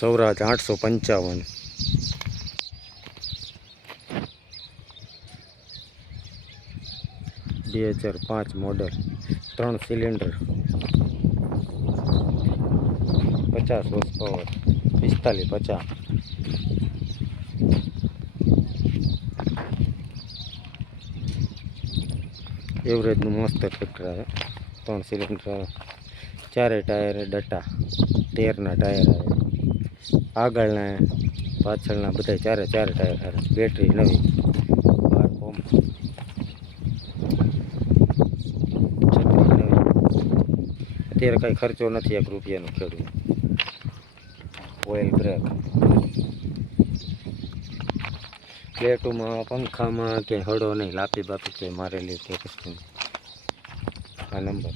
સૌરાજ આઠસો પંચાવન. બે હજાર પાંચ મોડલ, ત્રણ સિલિન્ડર, પચાસ હોર્સ પાવર પિસ્તાલીસ પચાસ. એવરેજનું મસ્ત ટ્રેક્ટર આવે. ત્રણ સિલિન્ડર આવે. ચારે ટાયર ડટા. તેરના ટાયર આવે. આગળના, પાછળના બધા ચારે ચાર ટાયર બેટરી નવી. અત્યારે કાંઈ ખર્ચો નથી એક રૂપિયાનો ખેડૂત ઓઇલ બ્રેક પ્લેટોમાં પંખામાં કે હળો નહીં, લાપી બાપી કે મારેલી કે કશું આ number.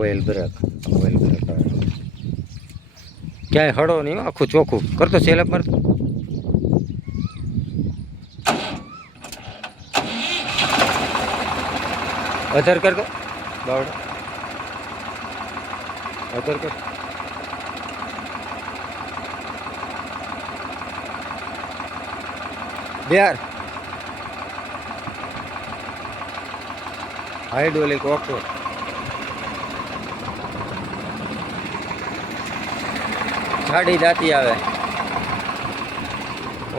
Oil brake oil brake ક્યાંય હળો નહીં આખું ચોખ્ખું. કરતો સેલઅપ મારતો અધર કર તો. બાવડો અધર કર. બિહાર. હાઇડ્રોલિક ઓકે જાડી જાતી આવે.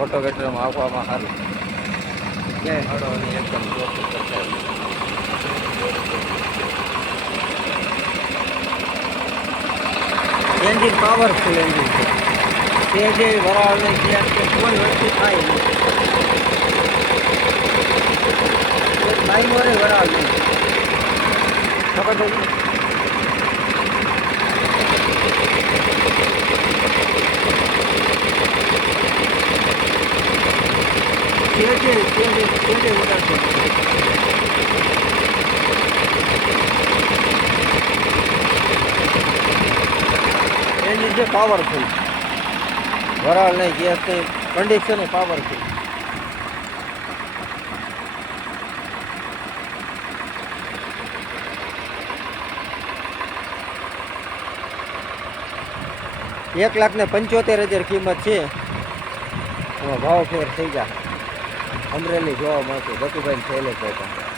ઓટોવેટરમાં આપવામાં સારું. ક્યાંય એકદમ એન્જિન પાવરફુલ એન્જિન છે. તે જે વરાળ નહીં ત્યાં કે કોઈ વસ્તુ થાય નહીં. લાઈનો વરે વરાળ નહીં. ખબર પડી? તે જે તે જે તે જે પાવરફુલ વરાળ નહીં ગેસ નહીં કન્ડિશન પાવરફુલ એક લાખ ને પંચોતેર હજાર કિંમત છે. એમાં ભાવ ફેર થઈ જાય અમરેલી જોવા મળતું બકુભાઈ છેલ્લે કહેતા